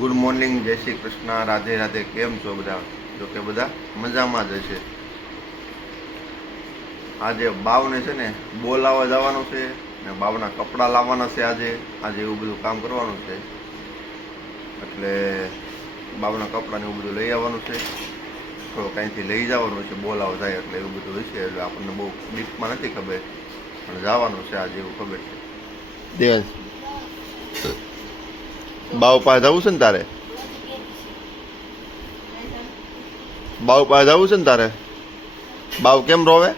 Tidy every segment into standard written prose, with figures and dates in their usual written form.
Good morning, જય શ્રી કૃષ્ણ, રાધે રાધે. કેમ છો બધા? જો કે બધા મજામાં જ હશે. આજે બાવને છે ને બોલાવવા જવાનું છે ને બાવના કપડાં લાવવાના છે. આજે એવું બધું કામ કરવાનું છે, એટલે બાવના કપડાં ને એવું બધું લઈ આવવાનું છે. થોડું કાંઈથી લઈ જવાનું છે, બોલાવવા જાય એટલે એવું બધું હશે. એટલે આપણને બહુ ડીપમાં નથી ખબર, પણ જવાનું છે આજે એવું ખબર છે. દેવાંશ, બાવ પાસે જવું છે ને તારે? બાવ પાસે જવું છે ને તારે? બાવ કેમ રોવે?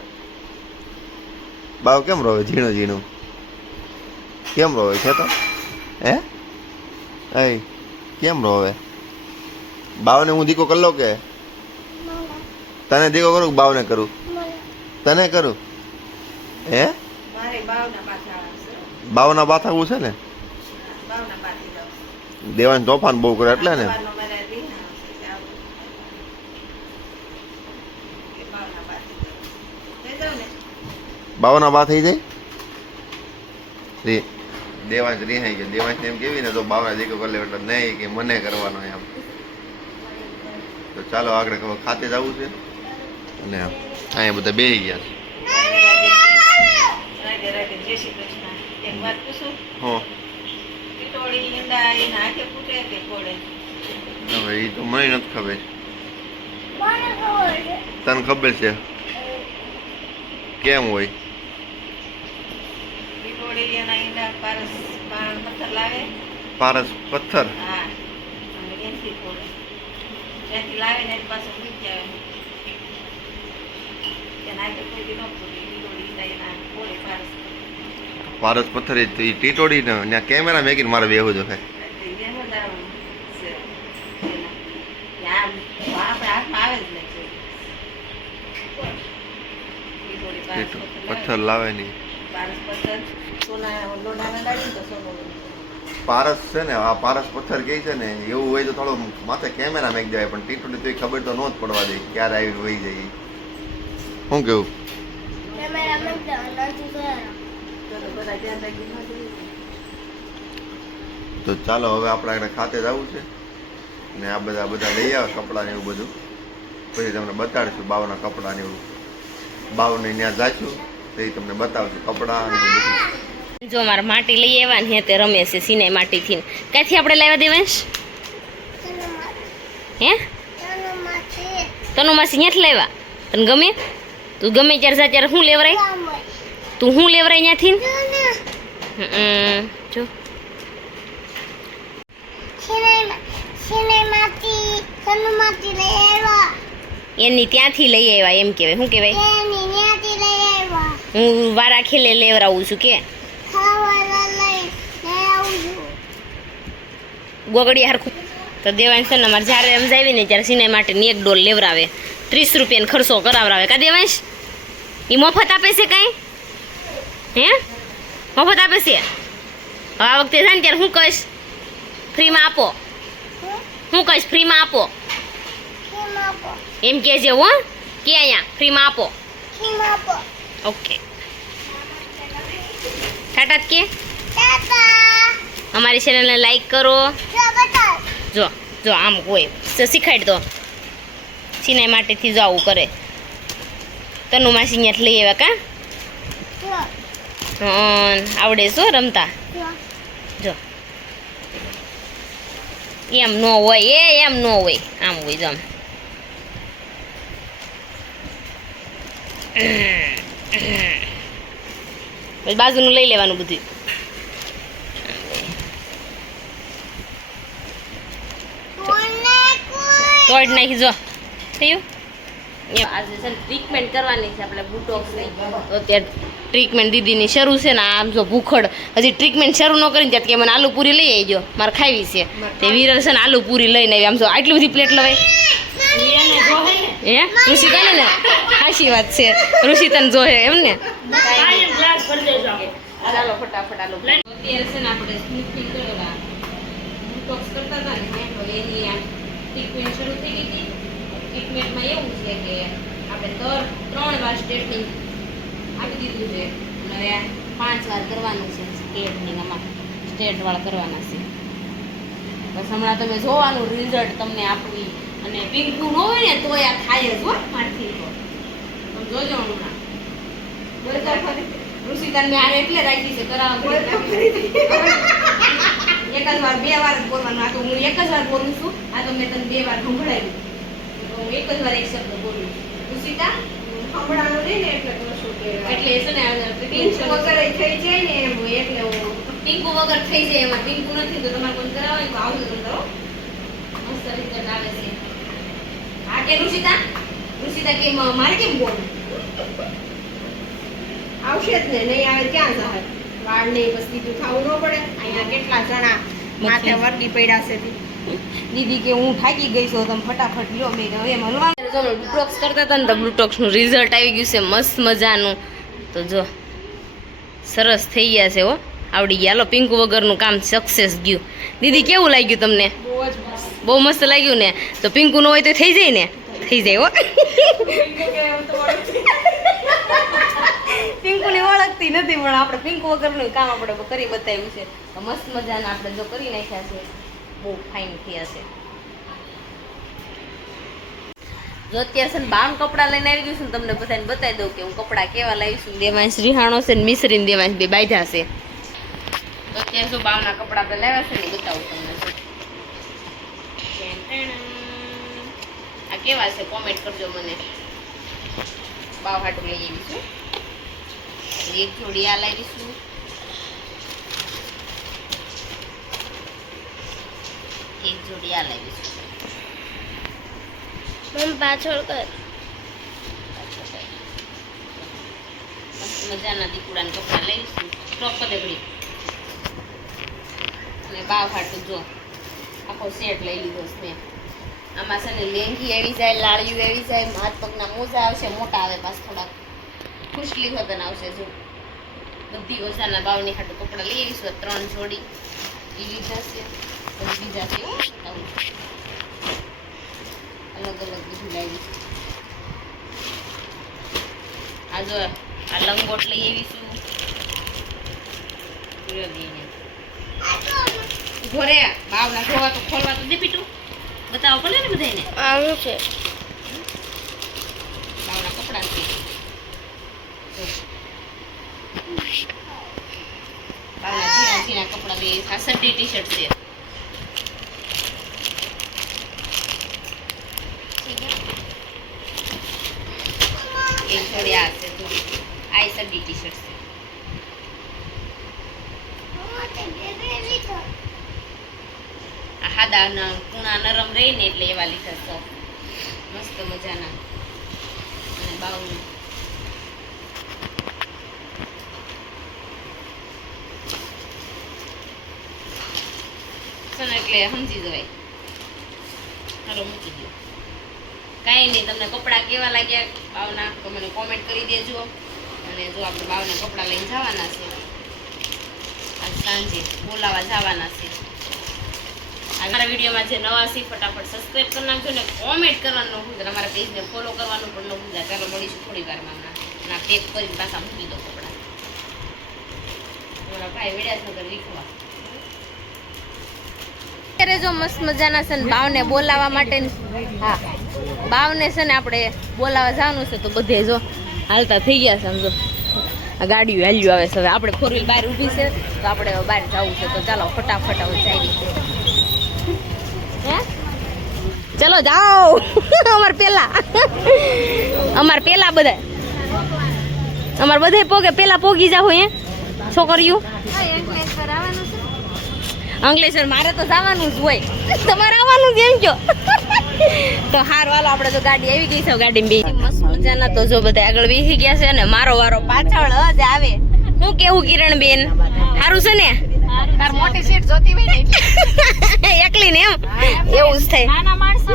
બાવ કેમ રોવે? ઝીણું ઝીણું કેમ રોવે છે તો? હે એ કેમ રોવે? બાવને હું દીકો કરી લો કે તને દીકો કરું? બાવને કરું? તને કરું? હે બાવના બાથાવું છે ને? દેવાન તોફાન બહુ કરે એટલે ને. બાવના બા થઈ જાય. દેવાંશ રિહાઈ ગયો. દેવાંશ એમ કેવી ને તો બાવના દીકો કરી લે એટલે નહીં કે મને કરવાનો એમ. તો ચાલો આગળ ખાતે જવું છે અને અહીંયા બધા બેસી ગયા છે. હવે એ તો મને નથી ખબર. તને ખબર છે કેમ હોય? પારસ પથ્થર પારસ પથ્થર ટીટોડી ને ત્યાં કેમેરા મેકીને મારે બેહું જો ખાય. પથ્થર લાવે નહીં. પારસ છે ને, આ પારસ પથ્થર કે છે ને, એવું હોય તો થોડો માથે કેમેરા મેક જાય, પણ ટીટોડી તો ખબર તો ન જ પડવા દે ક્યારે આવી વહી જાય. શું કેવું? તો ચાલો હવે આપણે આગળ ખાતે જવું છે ને આ બધા લઈ આવે કપડાં ને એવું બધું, પછી તમને બતાડીશું બાવના કપડાં ને એવું. બાવને ત્યાં જાશું તો એ તમને બતાવશું કપડાં ને એવું બધું. જો મારે માટી લઈ આવવાની હે તે રમે છે સિનાઈ માટીથી. ક્યાંથી આપણે લાવ્યા દેવાંશ? હે તનુ માસી ત્યાંથી લાવ્યા? તને ગમે? તું ગમે ત્યારે જા ત્યારે શું લેવરાય? તું શું લેવરાય ત્યાંથી? જો એની ત્યાંથી લઈ આવ્યા એમ કહેવાય. શું કહેવાય? હું વારા ખેલે લેવરાવું છું કે ગોગડી હરખું. તો દેવાંશ છે ને અમારે જ્યારે એમ જાવી ને ત્યારે સિનાઈ માટેની એક ડોલ લેવરાવે, 30 રૂપિયાનો ખર્ચો કરાવરાવે. કા દેવાંશ? એ મફત આપે છે કાંઈ? હે મફત આપે છે? આ વખતે છે ને ત્યારે શું કહીશ? ફ્રીમાં આપો. શું કહીશ? ફ્રીમાં આપો એમ કહેજે હો. કે અહીંયા ફ્રીમાં આપો. ઓકે ટાટા કે અમારી ચેનલને લાઈક કરો. જો જો આમ હોય શીખાડ તો સિનાઈ માટેથી જો આવું કરે. તનુ માસી અહીંયા લઈ આવ્યા કા? આવડે છો રમતા? જો એમ ન હોય, એમ ન હોય, આમ હોય. જો આમ બાજુનું લઈ લેવાનું બધું. તોડ નાખી જો થયું. આજે છે ને ટ્રીટમેન્ટ કરવાની છે આપણે બુટોક્સની. તો અત્યારે ટ્રીટમેન્ટ દીદીની શરૂ છે ને. આમ જો ભૂખડ હજી ટ્રીટમેન્ટ શરૂ ન કરીને ત્યાં કે મને આલુ પૂરી લઈ આવજો, મારે ખાવી છે. તે વિરલ છે ને આલુ પૂરી લઈને આવી. આમ જો આટલી બધી પ્લેટ લવાય. હે ઋષિ તને ને સાચી વાત છે. ઋષિ તને જોહે એમ ને. ચાલો ફટાફટ આલુ. અત્યારે છે ને આપણે સ્નિફિંગ કરેલા બુટોક્સ કરતા હતા ને એની આમ ટ્રીટમેન્ટ શરૂ થઈ ગઈ હતી. ટ્રીટમેન્ટમાં એવું છે કે આપણે 3 વાર સ્ટ્રેટનિંગ આપી દીધું છે. હવે 5 વાર કરવાનું છે સ્ટ્રેટનિંગ. આમાં સ્ટ્રેટ વાળા કરવાના છે. બસ હમણાં તમે જોવાનું રિઝલ્ટ તમને આપવી અને પિંકુ ન હોય ને તોય આ થાય જ હો મારથી તો તમે જોજો હમણાં બરાબર ઋષિતા મેં આને એટલે રાખી છે કરાવવા એક જ વાર 2 વાર જ બોલવાનું આ તો હું એક જ વાર બોલું છું આ તો મેં તને 2 વાર સંભળાવ્યું તો હું એક જ વાર એક શબ્દ બોલું ઋષિતા સંભળાનું નહીં ને એટલે કહું છું કે એટલે છે ને પિંક વગર થઈ જાય ને એમ એટલે હું પિંકુ વગર થઈ જાય એમાં પિંકુ નથી તો તમારે કોઈ કરાવે તો આવું તમે કરો મસ્ત રિઝલ્ટ આવે છે હા કે ઋષિતા કે મારે કેમ બોલું આવશે જ ને નહીં આવે ક્યાં જાય વાળ નહીં બસ બીજું ખાવું ન પડે અહીંયા કેટલા જણા માથે વર્ગી પડ્યા છે દીદી કે હું થાકી ગઈ છું તમે ફટાફટ લ્યો મેં કહ્યું એમ હલવા જો બ્લુટોક્સ કરતા હતા ને તો બ્લુટોક્સનું રિઝલ્ટ આવી ગયું છે મસ્ત મજાનું તો જો સરસ થઈ ગયા છે હો આવડી ગયા હાલો પિંકુ વગરનું કામ સક્સેસ ગયું દીદી કેવું લાગ્યું તમને બહુ જ મસ્ત બહુ મસ્ત લાગ્યું ને તો પિંકુ ન હોય તો થઈ જાય ને થઈ જાય હો પિંકુની ઓળખતી નથી પણ આપણે પિંકુ વગરનું કામ આપણે કરી બતાવ્યું છે તો મસ્ત મજાના આપણે જો કરી નાખ્યા છે બહુ ફાઇન થયા છે જો અત્યારે છે ને બામ કપડાં લઈને આવી ગયું છું ને તમને બધાને બતાવી દઉં કે હું કપડાં કેવા લાવીશું દેવાંશ રિહાણો છે ને મિસરીને દેવાંશ બે બાંધ્યા છે તો અત્યારે જો બામના કપડાં આપણે લાવ્યા છે ને બતાવું તમને આ કેવા છે કોમેન્ટ કરજો મને બાવ હાટું લઈ આવીશું એક જોડી આ લાવીશું એક જોડી આ લાવીશું પાછળ કર મસ્ત મજાના દીકુડાના કપડા લઈશું સ્ટોપ પદગડી અને બાવ હાટું જો આખો સેટ લઈ લીધો છે આમાં છે ને લેંગી એવી જાય લાળિયું એવી જાય હાથ પગના મોજા આવશે મોટા આવે પાછ થોડાક ખુશલી વતન આવશે જો બધી ઓછાના બાવની હાટું કપડાં લઈ આવીશું 3 જોડી એ લીધા છે પછી બીજા છે અલગ અલગ બધું લાવીશું આ જો આ લંગોટ લઈ આવીશું ઘરે બાવના ધોવા તો ખોલવા તો દે પીટું બતાવો પડે ને બધાને આવું છે બાવના કપડા છે બાવના ઝીણા ઝીણા કપડા લઈ આ સડી ટી શર્ટ છે એક જોડી આ છે તો આ સડી ટી શર્ટ છે આ હાદાના કુણા નરમ રહી ને એટલે એવા લીધા સોફ્ટ મસ્ત મજાના અને બાવનું એટલે સમજી જવાય ચાલો મૂકી દો કાંઈ નહીં તમને કપડાં કેવા લાગ્યા બાવના તો મને કોમેન્ટ કરી દેજો અને જો આપણે બાવના કપડાં લઈને જવાના છે આજ સાંજે બોલાવા જવાના છે અમારા વિડીયોમાં જે નવા છે ફટાફટ સબસ્ક્રાઈબ કરી નાખજો ને કોમેન્ટ કરવાનું ન ભૂલતા અમારા પેજને ફોલો કરવાનું પણ ન ભૂલતા ચાલો મળીશું થોડી વારમાં હમણાં ના પેક કરીને પાછા મૂકી દો કપડાં મારા ભાઈ વિડાસનગર લીખવા અત્યારે જો મસ્ત મજાના છે ને બાવને બોલાવવા માટે હા બાવને છે ને આપણે બોલાવવા જવાનું છે તો બધે જો હાલતા થઈ ગયા છે સમજો આ ગાડીઓ હાલ્યું આવે છે હવે આપણે 4 વ્હીલ બહાર ઊભી છે તો આપણે બહાર જવું છે તો ચાલો ફટાફટ હવે જઈએ હે ચલો જાઓ અમાર પેલા બધા પેલા પોગી જાવ હે છોકરીઓ અંકલેશ્વર મારે તો જવાનું જ હોય તમારે આવવાનું જ એમ કયો તો હાર વાલો આપણે તો ગાડી આવી ગઈ છે ગાડીમાં બે મસ્ત મજાના તો જો બધા આગળ બેસી ગયા છે અને મારો વારો પાછળ જ આવે હું કેવું કિરણ બેન સારું છે ને તાર મોટી સીટ જોતી હોય ને એકલી ને એમ એવું જ થાય નાના માણસો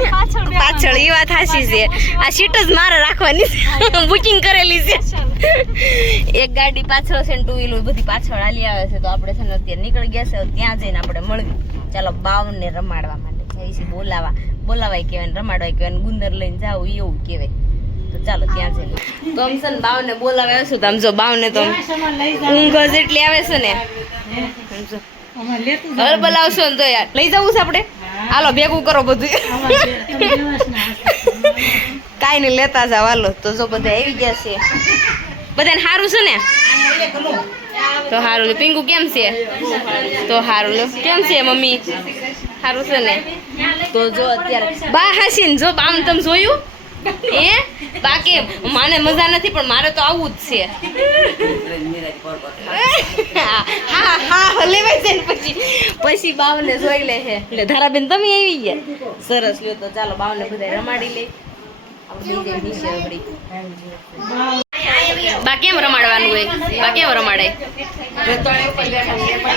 પાછળ એ વાત સાચી છે આ સીટ જ મારે રાખવાની છે બુકિંગ કરેલી છે એક ગાડી પાછળ છે ને 2 વ્હીલર બધી પાછળ હાલી આવે છે તો આપણે છે ને અત્યારે નીકળી ગયા છે ત્યાં જઈને આપણે મળવી ચાલો બાવને રમાડવા માટે જઈશું બોલાવાય કહેવાય ને રમાડવાય કહેવાય ગુંદર લઈને જાવ એવું કહેવાય તો ચાલો ત્યાં જઈને તો આમ છે ને બાવને બોલાવા આવ્યો છું તો આમ જો બાવને તો ઊંઘ જ એટલી આવે છે ને હર્બલ આવશો ને તો યાર લઈ જવું છે આપણે હાલો ભેગું કરો બધું કાંઈ નહીં લેતા જાવ હાલો તો જો બધા આવી ગયા છે બધાને સારું છે ને તો સારું લે પિંકુ કેમ છે તો સારું લે કેમ છે મમ્મી સારું છે ને તો જો અત્યારે બા હાસીન જો આમ તમે જોયું એ બાકી મને મજા નથી પણ મારે તો આવું જ છે હા હા લેવાય છે ને પછી બાવને જોઈ લે છે એટલે ધારાબેન તમે આવી ગયા સરસ લ્યો તો ચાલો બાવને બધા રમાડી લે બા કેમ રમાડવાનું હોય બા કેમ રમાડે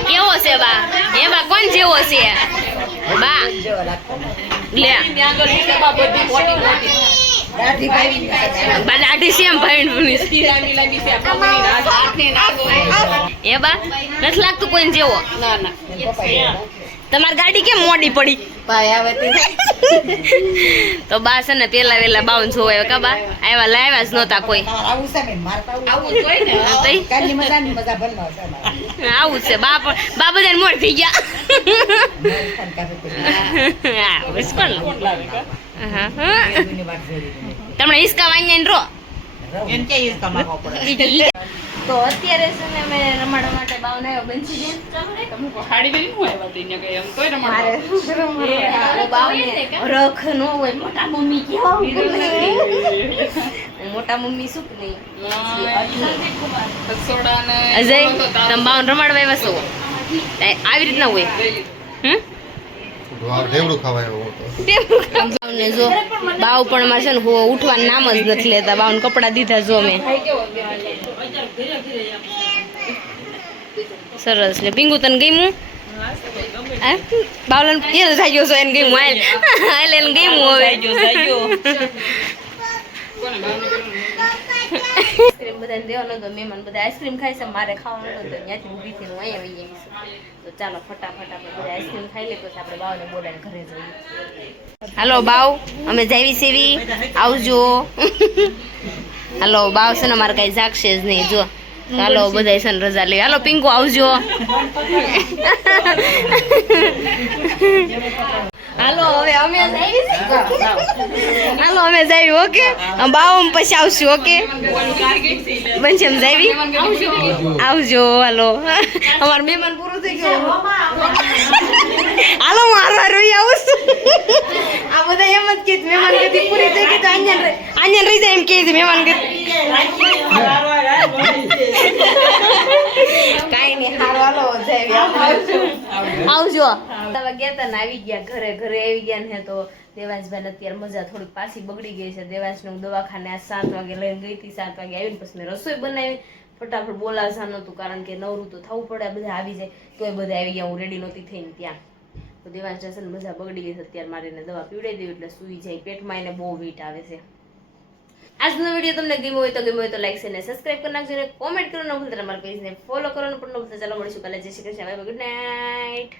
કેવો છે બા એ બા કોણ જેવો છે બા લે દાઢી સેમ ભાઈ એ બા નથી લાગતું કોઈ જેવો તમારી ગાડી કેમ મોડી પડી તો બા છે ને પેલા વેલા બાવન જોવાય કા બા આવ્યા લાવ્યા જ નહોતા કોઈ આવું છે બા બધાને મોડ થઈ ગયા તમને હિસકા વાંચી રો તો અત્યારે છે ને મેં રમાડવા માટે બાવને બંસી રખ નો હોય મોટા મમ્મી મોટા મમ્મી શું નહીં અજય તમે બાવન રમાડવા આવ્યા છો આવી રીતના હોય જો બાવ પણ મારે છે ને ઉઠવાનું નામ જ નથી લેતા બાવન કપડા દીધા જો મેં સરસ લે પિંગુ તને ગમ્યું બાવલન એ થઈ ગયો છો એને ગમ્યું હાલ એને ગમ્યું હવે આઈસ્ક્રીમ બધાને દેવાનો હતો મહેમાન બધા આઈસ્ક્રીમ ખાય છે મારે ખાવાનું હતું તો ત્યાંથી ઊભી થઈને હું અહીંયા આવી જઈશ તો ચાલો ફટાફટ આપણે બધા આઈસ્ક્રીમ ખાઈ લઈએ પછી આપણે બાવને બોલાવીને ઘરે જઈએ હાલો બાવ અમે જાવી સેવી આવજો હાલો બાવ છે ને મારે કાંઈ જાગશે જ નહીં જો હાલો બધા છે ને રજા લઈ હાલો પિંકુ આવજો હાલો હવે અમે હાલો અમે જાવી ઓકે બાવ પછી આવશું ઓકે બનશે એમ જાવી આવજો હાલો અમારું મહેમાન પૂરું થઈ ગયું હાલો હું હારવાર રહી આવું છું આ બધા એમ જ કે મહેમાન ગતિ પૂરી થઈ ગઈ તો આન્યા રહી જાય એમ કે મહેમાન ગતિ કાંઈ નહીં હારો હાલો જાવી આવજો તમે ગયા ને આવી ગયા ઘરે આવી ગયા ને તો દેવાંશભાઈ અત્યારે મજા થોડીક પાછી બગડી ગઈ છે દેવાંશને હું દવાખાને આજ 7 વાગે લઈને ગઈ હતી 7 વાગે આવીને પછી મેં રસોઈ બનાવી ફટાફટ બોલાવવાનું હતું કારણ કે નવરું તો થવું પડે બધા આવી જાય તોય બધા આવી ગયા હું રેડી નહોતી થઈને ત્યાં તો દેવાંશ જશે ને મજા બગડી ગઈ છે અત્યારે મારે એને દવા પીવડાવી દેવી એટલે સૂઈ જાય પેટમાં એને બહુ વીટ આવે છે આજનો વિડીયો તમને ગમ્યો હોય તો લાઈક અને સબસ્ક્રાઇબ કરી નાખજો અને કોમેન્ટ કરવાનું ન ભૂલતા, અમારા પેજને ફોલો કરવાનું પણ ન ભૂલતા. ચાલો મળીશું કાલે. જય Shri Krishna, bye bye, good night.